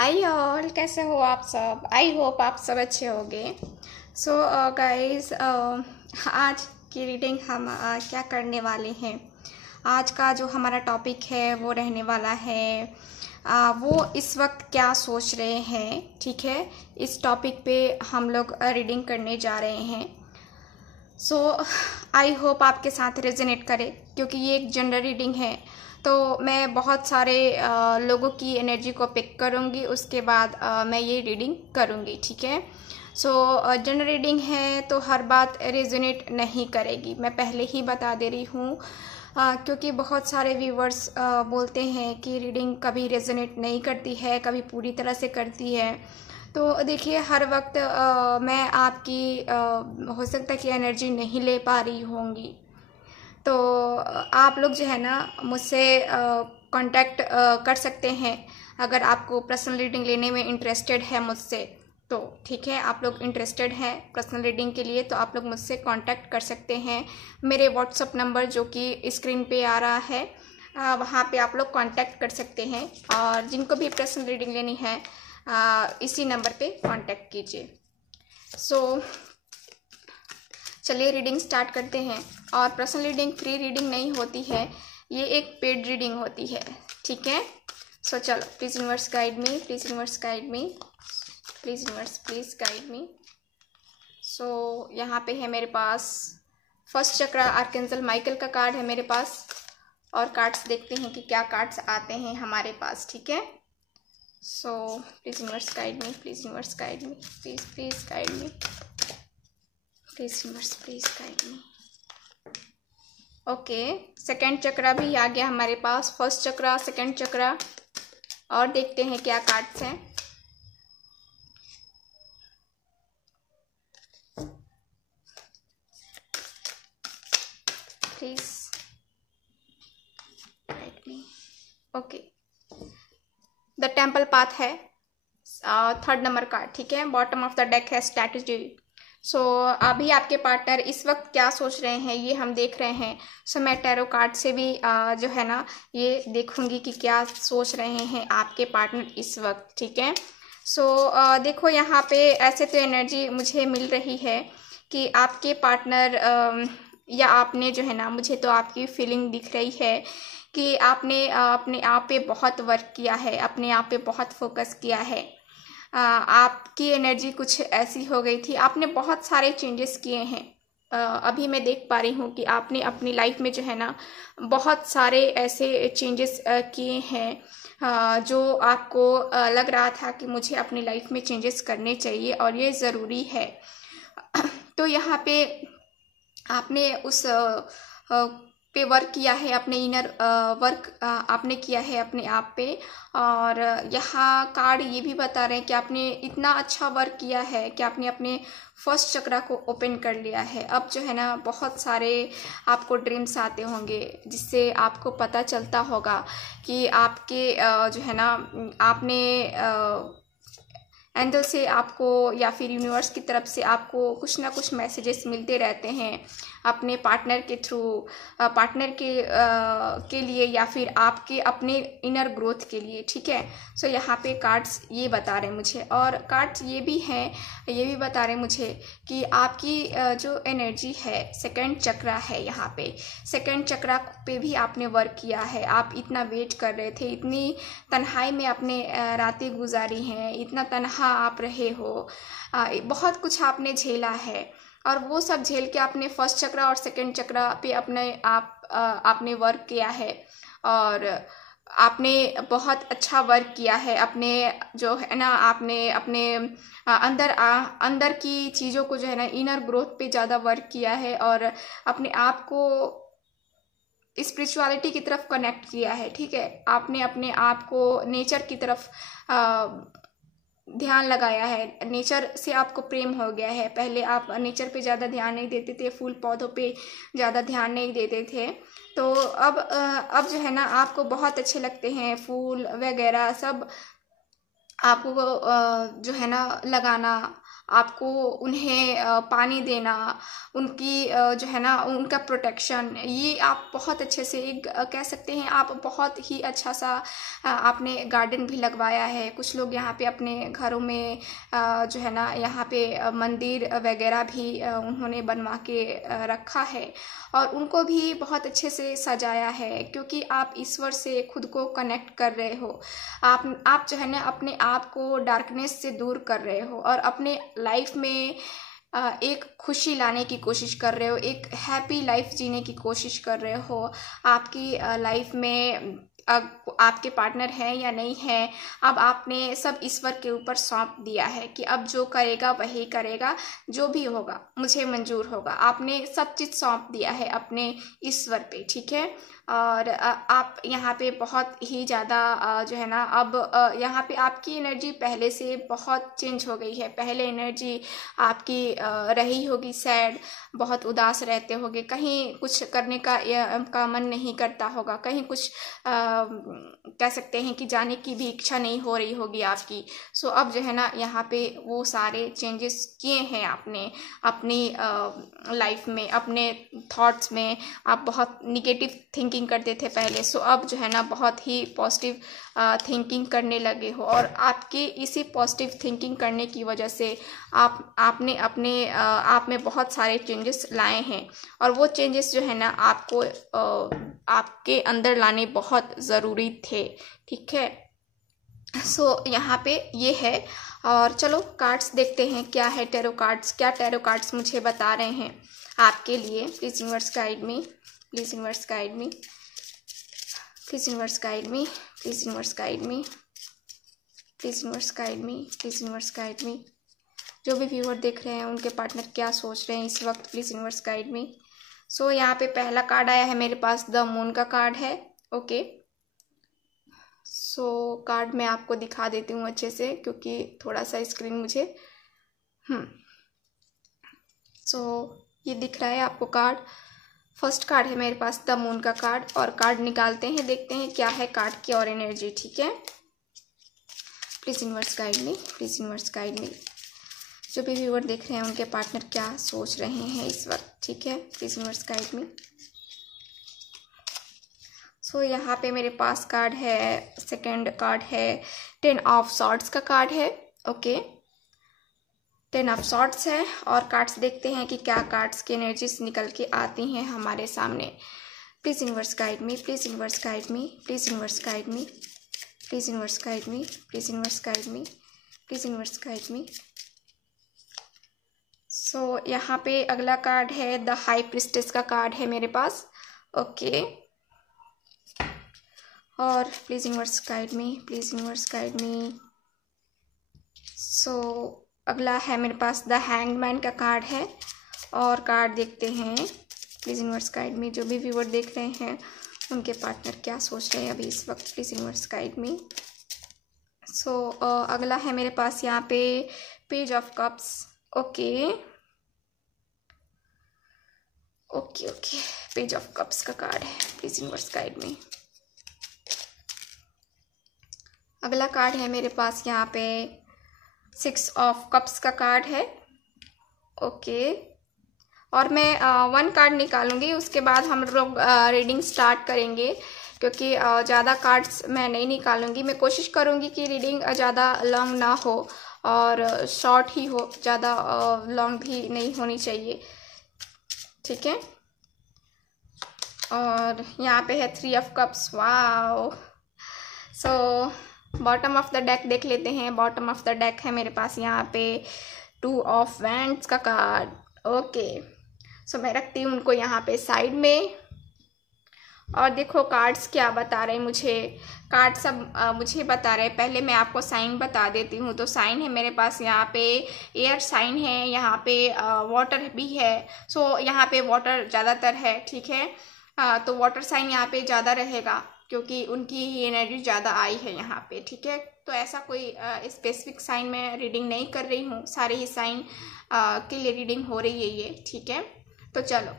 Hi all, कैसे हो आप सब। आई होप आप सब अच्छे होंगे। सो गाइस, आज की रीडिंग हम क्या करने वाले हैं। आज का जो हमारा टॉपिक है वो रहने वाला है वो इस वक्त क्या सोच रहे हैं। ठीक है, इस टॉपिक पे हम लोग रीडिंग करने जा रहे हैं। सो आई होप आपके साथ रेजोनेट करे, क्योंकि ये एक जनरल रीडिंग है। तो मैं बहुत सारे लोगों की एनर्जी को पिक करूँगी, उसके बाद मैं ये रीडिंग करूँगी। ठीक है, सो जनरल रीडिंग है तो हर बात रेजोनेट नहीं करेगी, मैं पहले ही बता दे रही हूँ। क्योंकि बहुत सारे व्यूवर्स बोलते हैं कि रीडिंग कभी रेजोनेट नहीं करती है, कभी पूरी तरह से करती है। तो देखिए, हर वक्त मैं आपकी हो सकता है कि एनर्जी नहीं ले पा रही होंगी। तो आप लोग जो है ना मुझसे कांटेक्ट कर सकते हैं, अगर आपको पर्सनल रीडिंग लेने में इंटरेस्टेड है मुझसे। तो ठीक है, आप लोग इंटरेस्टेड हैं पर्सनल रीडिंग के लिए तो आप लोग मुझसे कांटेक्ट कर सकते हैं। मेरे व्हाट्सअप नंबर जो कि स्क्रीन पे आ रहा है वहाँ पे आप लोग कांटेक्ट कर सकते हैं। और जिनको भी पर्सनल रीडिंग लेनी है इसी नंबर पे कांटेक्ट कीजिए। सो चलिए रीडिंग स्टार्ट करते हैं। और पर्सनल रीडिंग फ्री रीडिंग नहीं होती है, ये एक पेड रीडिंग होती है। ठीक है, सो चलो, please universe guide me, please universe guide me, please universe please guide me. So यहाँ पे है मेरे पास फर्स्ट चक्र आर्कएंजल माइकल का कार्ड है मेरे पास। और कार्ड्स देखते हैं कि क्या कार्ड्स आते हैं हमारे पास। ठीक है, so please universe guide me, please universe guide me, please guide me, please universe please guide me. Okay, second चक्र भी आ गया हमारे पास, फर्स्ट चक्र, सेकंड चक्र। और देखते हैं क्या कार्ड्स हैं। Please guide me. Okay, the temple path है थर्ड नंबर कार्ड। ठीक है, बॉटम ऑफ द डेक है स्ट्रैटेजी। सो अभी आपके पार्टनर इस वक्त क्या सोच रहे हैं ये हम देख रहे हैं। सो मैं टैरो कार्ड से भी जो है ना ये देखूंगी कि क्या सोच रहे हैं आपके पार्टनर इस वक्त। ठीक है, सो देखो यहाँ पे ऐसे तो एनर्जी मुझे मिल रही है कि आपके पार्टनर या आपने जो है ना, मुझे तो आपकी फीलिंग दिख रही है कि आपने अपने आप पे बहुत वर्क किया है, अपने आप पे बहुत फोकस किया है। आपकी एनर्जी कुछ ऐसी हो गई थी, आपने बहुत सारे चेंजेस किए हैं। अभी मैं देख पा रही हूँ कि आपने अपनी लाइफ में जो है ना बहुत सारे ऐसे चेंजेस किए हैं जो आपको लग रहा था कि मुझे अपनी लाइफ में चेंजेस करने चाहिए और ये ज़रूरी है। तो यहाँ पे आपने उस पे वर्क किया है, अपने इनर वर्क आपने किया है अपने आप पे। और यहाँ कार्ड ये भी बता रहे हैं कि आपने इतना अच्छा वर्क किया है कि आपने अपने फर्स्ट चक्र को ओपन कर लिया है। अब जो है ना बहुत सारे आपको ड्रीम्स आते होंगे, जिससे आपको पता चलता होगा कि आपके जो है ना आपने एंजल से आपको या फिर यूनिवर्स की तरफ से आपको कुछ ना कुछ मैसेजेस मिलते रहते हैं अपने पार्टनर के थ्रू, पार्टनर के लिए या फिर आपके अपने इनर ग्रोथ के लिए। ठीक है, सो यहाँ पे कार्ड्स ये बता रहे हैं मुझे, और कार्ड्स ये भी हैं, ये भी बता रहे हैं मुझे कि आपकी जो एनर्जी है सेकंड चक्र है, यहाँ पे सेकंड चक्र पे भी आपने वर्क किया है। आप इतना वेट कर रहे थे, इतनी तन्हाई में अपने रातें गुजारी हैं, इतना तन्हा आप रहे हो, बहुत कुछ आपने झेला है। और वो सब झेल के आपने फर्स्ट चक्र और सेकंड चक्र पे आपने वर्क किया है। और आपने बहुत अच्छा वर्क किया है अपने जो है ना, आपने अपने अंदर की चीज़ों को जो है ना इनर ग्रोथ पे ज़्यादा वर्क किया है और अपने आप को स्पिरिचुअलिटी की तरफ कनेक्ट किया है। ठीक है, आपने अपने आप को नेचर की तरफ ध्यान लगाया है, नेचर से आपको प्रेम हो गया है। पहले आप नेचर पे ज़्यादा ध्यान नहीं देते थे, फूल पौधों पे ज़्यादा ध्यान नहीं देते थे। तो अब जो है ना आपको बहुत अच्छे लगते हैं फूल वगैरह सब, आपको जो है ना लगाना, आपको उन्हें पानी देना, उनकी जो है ना उनका प्रोटेक्शन, ये आप बहुत अच्छे से एक कह सकते हैं आप बहुत ही अच्छा सा आपने गार्डन भी लगवाया है। कुछ लोग यहाँ पे अपने घरों में जो है ना यहाँ पे मंदिर वगैरह भी उन्होंने बनवा के रखा है और उनको भी बहुत अच्छे से सजाया है, क्योंकि आप ईश्वर से खुद को कनेक्ट कर रहे हो। आप जो है ना अपने आप को डार्कनेस से दूर कर रहे हो और अपने लाइफ में एक खुशी लाने की कोशिश कर रहे हो, एक हैप्पी लाइफ जीने की कोशिश कर रहे हो। आपकी लाइफ में अब आपके पार्टनर है या नहीं है, अब आपने सब ईश्वर के ऊपर सौंप दिया है कि अब जो करेगा वही करेगा, जो भी होगा मुझे मंजूर होगा। आपने सब चीज़ सौंप दिया है अपने ईश्वर पे, ठीक है। और आप यहाँ पे बहुत ही ज़्यादा जो है ना अब यहाँ पे आपकी एनर्जी पहले से बहुत चेंज हो गई है। पहले एनर्जी आपकी रही होगी सैड, बहुत उदास रहते होगे, कहीं कुछ करने का मन नहीं करता होगा, कहीं कुछ कह सकते हैं कि जाने की भी इच्छा नहीं हो रही होगी आपकी। सो अब जो है ना यहाँ पे वो सारे चेंजेस किए हैं आपने अपनी लाइफ में, अपने थॉट्स में। आप बहुत निगेटिव थिंकिंग करते थे पहले, सो अब जो है ना बहुत ही पॉजिटिव थिंकिंग करने लगे हो और आपकी इसी पॉजिटिव थिंकिंग करने की वजह से आपने अपने आप में बहुत सारे चेंजेस लाए हैं और वो चेंजेस जो है ना आपको आपके अंदर लाने बहुत ज़रूरी थे, ठीक है। सो यहाँ पे ये है और चलो कार्ड्स देखते हैं क्या है। टैरो कार्ड्स, क्या टैरो कार्ड्स मुझे बता रहे हैं आपके लिए। Please universe guide me, please universe guide me, please universe guide me, please universe guide me, please universe guide me, please universe guide मी। जो भी व्यूअर देख रहे हैं उनके पार्टनर क्या सोच रहे हैं इस वक्त, please universe guide me. So यहाँ पे पहला कार्ड आया है मेरे पास, द मून का कार्ड है, ओके। सो कार्ड मैं आपको दिखा देती हूँ अच्छे से, क्योंकि थोड़ा सा स्क्रीन मुझे सो ये दिख रहा है आपको कार्ड। फर्स्ट कार्ड है मेरे पास द मून का कार्ड और कार्ड निकालते हैं, देखते हैं क्या है कार्ड की और एनर्जी, ठीक है। Please universe guide me, please universe guide मी। जो भी व्यूअर देख रहे हैं उनके पार्टनर क्या सोच रहे हैं इस वक्त, ठीक है। Please universe guide me. So यहाँ पे मेरे पास कार्ड है, सेकंड कार्ड है 10 ऑफ सॉर्ड्स का कार्ड है, ओके। 10 ऑफ सॉर्ड्स है और कार्ड्स देखते हैं कि क्या कार्ड्स की एनर्जीज निकल के आती हैं हमारे सामने। Please universe guide me, please universe guide me, please universe guide me, please universe guide me, please universe guide me, please universe guide me. So यहाँ पे अगला कार्ड है द हाई प्रिस्टेस का कार्ड है मेरे पास, ओके। और please universe guide me, please universe guide me. So अगला है मेरे पास द हैंगमैन का कार्ड है और कार्ड देखते हैं प्लीज़ यूनिवर्स गाइड मी। जो भी व्यूअर देख रहे हैं उनके पार्टनर क्या सोच रहे हैं अभी इस वक्त, please universe guide me. So अगला है मेरे पास यहाँ पे page of cups, okay okay okay. Page of cups का कार्ड है, प्लीज़ यूनिवर्स गाइड मी। अगला कार्ड है मेरे पास यहाँ पे 6 ऑफ कप्स का कार्ड है, ओके। और मैं 1 कार्ड निकालूंगी, उसके बाद हम लोग रीडिंग स्टार्ट करेंगे, क्योंकि ज़्यादा कार्ड्स मैं नहीं निकालूंगी। मैं कोशिश करूंगी कि रीडिंग ज़्यादा लॉन्ग ना हो और शॉर्ट ही हो, ज़्यादा लॉन्ग भी नहीं होनी चाहिए, ठीक है। और यहाँ पे है 3 of cups, wow. So bottom of the deck देख लेते हैं। बॉटम ऑफ द डेक है मेरे पास यहाँ पे 2 ऑफ वैंड्स का कार्ड, ओके। सो मैं रखती हूँ उनको यहाँ पे साइड में और देखो कार्ड्स क्या बता रहे हैं मुझे। कार्ड सब मुझे बता रहे हैं। पहले मैं आपको साइन बता देती हूँ। तो साइन है मेरे पास यहाँ पे एयर साइन है, यहाँ पे वाटर भी है। सो यहाँ पे वाटर ज़्यादातर है, ठीक है। तो वाटर साइन यहाँ पे ज़्यादा रहेगा क्योंकि उनकी एनर्जी ज़्यादा आई है यहाँ पे, ठीक है। तो ऐसा कोई स्पेसिफिक साइन में रीडिंग नहीं कर रही हूँ, सारे ही साइन के लिए रीडिंग हो रही है ये, ठीक है। तो चलो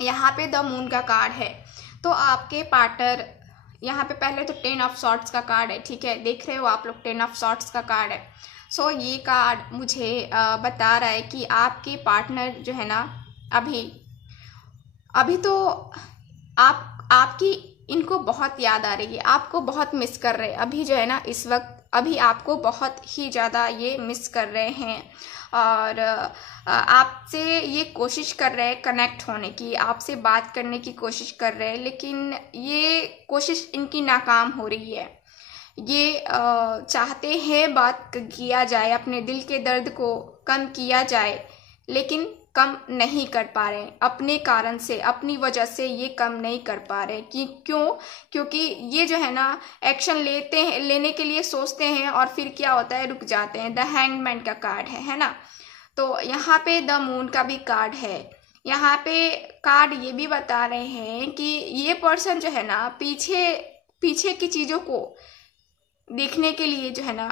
यहाँ पे द मून का कार्ड है। तो आपके पार्टनर यहाँ पे पहले तो 10 ऑफ सॉर्ट्स का कार्ड है, ठीक है, देख रहे हो आप लोग 10 ऑफ सॉर्ट्स का कार्ड है। सो ये कार्ड मुझे बता रहा है कि आपके पार्टनर जो है ना अभी तो आपकी इनको बहुत याद आ रही है, आपको बहुत मिस कर रहे हैं अभी जो है ना, इस वक्त अभी आपको बहुत ही ज़्यादा ये मिस कर रहे हैं और आपसे ये कोशिश कर रहे हैं कनेक्ट होने की, आपसे बात करने की कोशिश कर रहे हैं, लेकिन ये कोशिश इनकी नाकाम हो रही है। ये चाहते हैं बात किया जाए, अपने दिल के दर्द को कम किया जाए, लेकिन कम नहीं कर पा रहे अपने कारण से, अपनी वजह से ये कम नहीं कर पा रहे। क्योंकि ये जो है ना एक्शन लेने के लिए सोचते हैं और फिर क्या होता है, रुक जाते हैं। द हैंगमैन का कार्ड है ना। तो यहाँ पे द मून का भी कार्ड है। यहाँ पे कार्ड ये भी बता रहे हैं कि ये पर्सन जो है ना पीछे की चीज़ों को देखने के लिए जो है ना,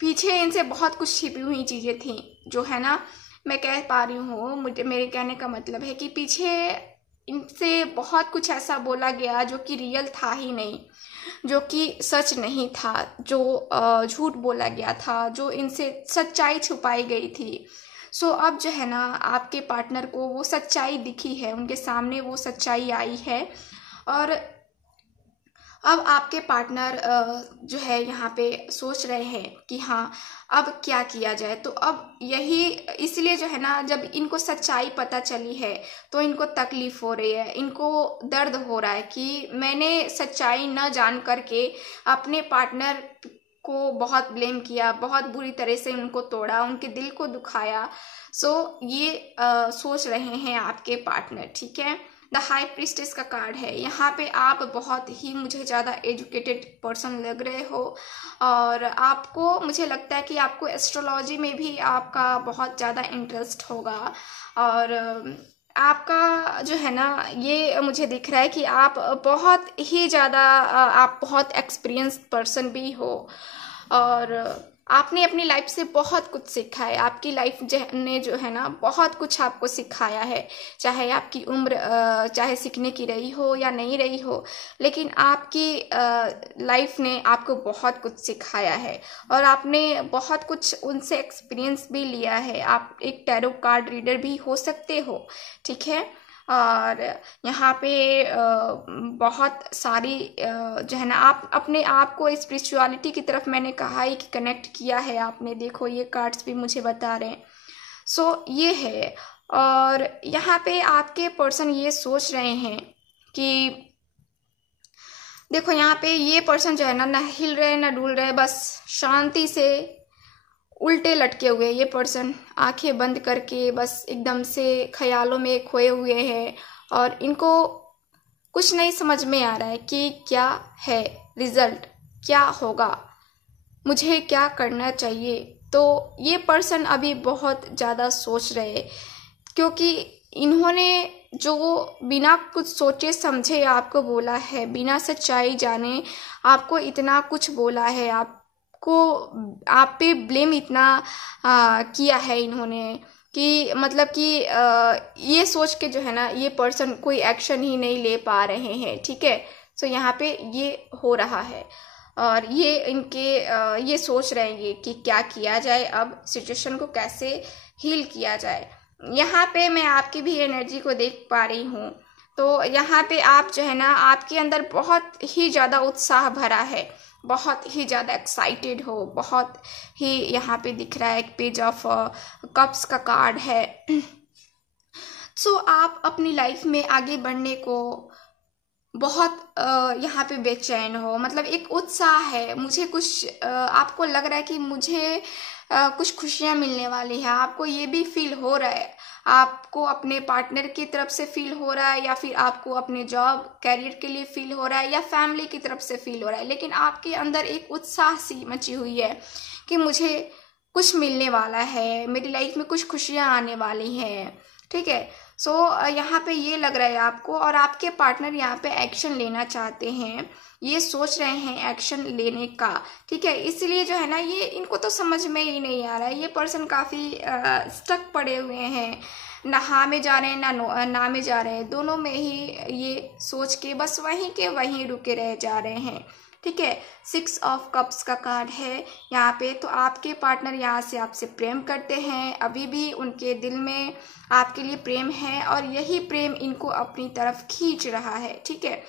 पीछे इनसे बहुत कुछ छिपी हुई चीज़ें थी जो है ना, मैं कह पा रही हूँ, मेरे कहने का मतलब है कि पीछे इनसे बहुत कुछ ऐसा बोला गया जो कि रियल था ही नहीं, जो कि सच नहीं था, जो झूठ बोला गया था, जो इनसे सच्चाई छुपाई गई थी। सो अब जो है ना आपके पार्टनर को वो सच्चाई दिखी है, उनके सामने वो सच्चाई आई है और अब आपके पार्टनर जो है यहाँ पे सोच रहे हैं कि हाँ अब क्या किया जाए। तो अब यही इसलिए जो है ना, जब इनको सच्चाई पता चली है तो इनको तकलीफ हो रही है, इनको दर्द हो रहा है कि मैंने सच्चाई न जान करके अपने पार्टनर को बहुत ब्लेम किया, बहुत बुरी तरह से उनको तोड़ा, उनके दिल को दुखाया। सो ये सोच रहे हैं आपके पार्टनर, ठीक है। द हाई प्रीस्टेस का कार्ड है। यहाँ पे आप बहुत ही मुझे ज़्यादा एजुकेटेड पर्सन लग रहे हो और आपको मुझे लगता है कि आपको एस्ट्रोलॉजी में भी आपका बहुत ज़्यादा इंटरेस्ट होगा और आपका जो है ना ये मुझे दिख रहा है कि आप बहुत ही ज़्यादा आप बहुत एक्सपीरियंस्ड पर्सन भी हो और आपने अपनी लाइफ से बहुत कुछ सीखा है। आपकी लाइफ ने जो है ना बहुत कुछ आपको सिखाया है, चाहे आपकी उम्र चाहे सीखने की रही हो या नहीं रही हो, लेकिन आपकी लाइफ ने आपको बहुत कुछ सिखाया है और आपने बहुत कुछ उनसे एक्सपीरियंस भी लिया है। आप एक टैरो कार्ड रीडर भी हो सकते हो, ठीक है। और यहाँ पे बहुत सारी जो है ना आप अपने आप को स्पिरिचुअलिटी की तरफ मैंने कहा ही कि कनेक्ट किया है आपने, देखो ये कार्ड्स भी मुझे बता रहे हैं। सो ये है और यहाँ पे आपके पर्सन ये सोच रहे हैं कि देखो यहाँ पे ये पर्सन जो है ना हिल रहे ना डुल रहे, बस शांति से उल्टे लटके हुए ये पर्सन, आंखें बंद करके बस एकदम से ख्यालों में खोए हुए हैं और इनको कुछ नहीं समझ में आ रहा है कि क्या है रिजल्ट, क्या होगा, मुझे क्या करना चाहिए। तो ये पर्सन अभी बहुत ज़्यादा सोच रहे हैं क्योंकि इन्होंने जो बिना कुछ सोचे समझे आपको बोला है, बिना सच्चाई जाने आपको इतना कुछ बोला है, आप पे ब्लेम इतना किया है इन्होंने कि मतलब कि ये सोच के जो है ना ये पर्सन कोई एक्शन ही नहीं ले पा रहे हैं, ठीक है। सो यहाँ पे ये हो रहा है और ये इनके ये सोच रहे हैं कि क्या किया जाए, अब सिचुएशन को कैसे हील किया जाए। यहाँ पे मैं आपकी भी एनर्जी को देख पा रही हूँ। तो यहाँ पे आप जो है ना आपके अंदर बहुत ही ज़्यादा उत्साह भरा है, बहुत ही ज़्यादा एक्साइटेड हो, बहुत ही यहाँ पे दिख रहा है एक पेज ऑफ कप्स का कार्ड है। सो आप अपनी लाइफ में आगे बढ़ने को बहुत यहाँ पे बेचैन हो, मतलब एक उत्साह है, मुझे कुछ आपको लग रहा है कि मुझे कुछ खुशियाँ मिलने वाली है, आपको ये भी फील हो रहा है, आपको अपने पार्टनर की तरफ से फील हो रहा है या फिर आपको अपने जॉब कैरियर के लिए फील हो रहा है या फैमिली की तरफ से फील हो रहा है, लेकिन आपके अंदर एक उत्साह सी मची हुई है कि मुझे कुछ मिलने वाला है, मेरी लाइफ में कुछ खुशियाँ आने वाली हैं, ठीक है। सो यहाँ पे ये लग रहा है आपको और आपके पार्टनर यहाँ पे एक्शन लेना चाहते हैं, ये सोच रहे हैं एक्शन लेने का, ठीक है। इसलिए जो है ना ये इनको तो समझ में ही नहीं आ रहा है, ये पर्सन काफ़ी स्टक पड़े हुए हैं, ना हाँ में जा रहे हैं ना में जा रहे हैं, दोनों में ही ये सोच के बस वहीं के वहीं रुके रह जा रहे हैं। ठीक है, 6 ऑफ कप्स का कार्ड है यहाँ पे। तो आपके पार्टनर यहाँ से आपसे प्रेम करते हैं, अभी भी उनके दिल में आपके लिए प्रेम है और यही प्रेम इनको अपनी तरफ खींच रहा है। ठीक है,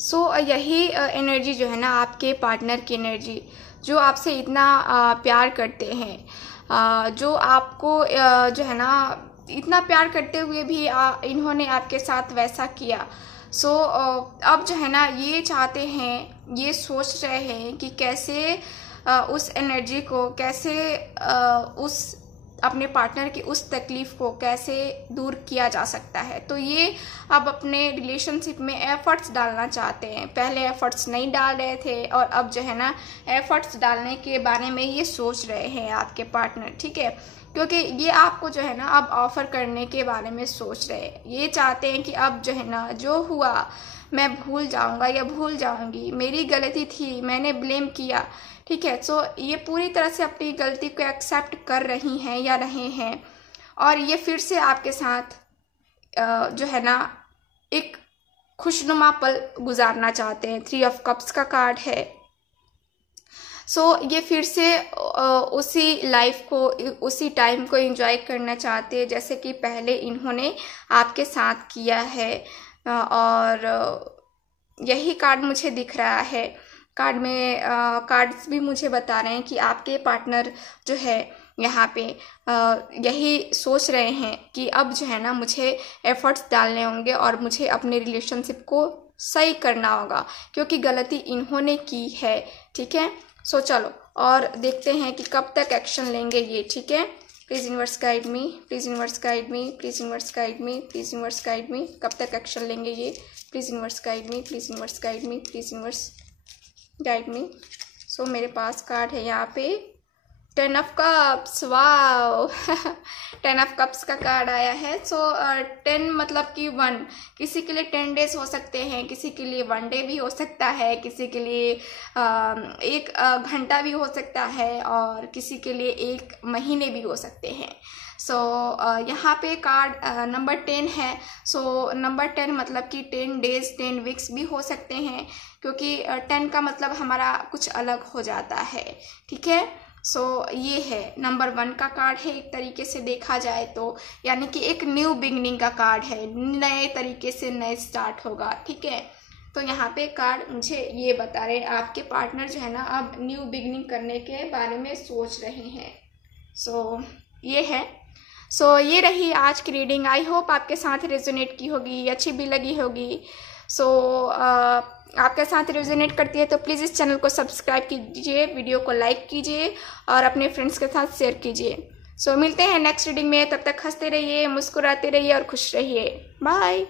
सो यही एनर्जी जो है ना, आपके पार्टनर की एनर्जी जो आपसे इतना प्यार करते हैं, जो आपको जो है ना इतना प्यार करते हुए भी इन्होंने आपके साथ वैसा किया। सो अब जो है ना ये चाहते हैं, ये सोच रहे हैं कि कैसे उस एनर्जी को, कैसे उस अपने पार्टनर की उस तकलीफ़ को कैसे दूर किया जा सकता है। तो ये अब अपने रिलेशनशिप में एफर्ट्स डालना चाहते हैं। पहले एफर्ट्स नहीं डाल रहे थे और अब जो है ना एफर्ट्स डालने के बारे में ये सोच रहे हैं आपके पार्टनर। ठीक है, क्योंकि ये आपको जो है ना अब ऑफ़र करने के बारे में सोच रहे हैं। ये चाहते हैं कि अब जो है ना जो हुआ मैं भूल जाऊंगा या भूल जाऊंगी, मेरी गलती थी, मैंने ब्लेम किया। ठीक है, सो ये पूरी तरह से अपनी गलती को एक्सेप्ट कर रही हैं या रहे हैं और ये फिर से आपके साथ जो है ना एक खुशनुमा पल गुजारना चाहते हैं। 3 ऑफ कप्स का कार्ड है। सो ये फिर से उसी लाइफ को, उसी टाइम को एंजॉय करना चाहते हैं जैसे कि पहले इन्होंने आपके साथ किया है। और यही कार्ड मुझे दिख रहा है। कार्ड में कार्ड्स भी मुझे बता रहे हैं कि आपके पार्टनर जो है यहाँ पे यही सोच रहे हैं कि अब जो है ना मुझे एफर्ट्स डालने होंगे और मुझे अपने रिलेशनशिप को सही करना होगा क्योंकि गलती इन्होंने की है। ठीक है, सो चलो और देखते हैं कि कब तक एक्शन लेंगे ये। ठीक है, please universe guide me, please universe guide me, please universe guide me, please universe guide me. कब तक एक्शन लेंगे ये? Please universe guide me, please universe guide me, please universe guide me. So मेरे पास कार्ड है यहाँ पे 10 of cups. Wow 10 of cups का कार्ड आया है। सो 10 मतलब कि 1, किसी के लिए 10 डेज हो सकते हैं, किसी के लिए 1 डे भी हो सकता है, किसी के लिए 1 घंटा भी हो सकता है और किसी के लिए 1 महीने भी हो सकते हैं। सो यहाँ पे कार्ड नंबर 10 है। सो नंबर 10 मतलब कि 10 डेज 10 वीक्स भी हो सकते हैं क्योंकि 10 का मतलब हमारा कुछ अलग हो जाता है। ठीक है, सो ये है नंबर 1 का कार्ड है एक तरीके से देखा जाए तो, यानी कि एक न्यू बिगनिंग का कार्ड है, नए तरीके से नए स्टार्ट होगा। ठीक है, तो यहाँ पे कार्ड मुझे ये बता रहे हैं आपके पार्टनर जो है ना अब न्यू बिगनिंग करने के बारे में सोच रहे हैं। सो ये है। सो ये रही आज की रीडिंग। आई होप आपके साथ रेजोनेट की होगी, अच्छी भी लगी होगी। सो आपके साथ रेजोनेट करती है तो प्लीज़ इस चैनल को सब्सक्राइब कीजिए, वीडियो को लाइक कीजिए और अपने फ्रेंड्स के साथ शेयर कीजिए। सो मिलते हैं नेक्स्ट रीडिंग में, तब तक हंसते रहिए, मुस्कुराते रहिए और खुश रहिए। बाय।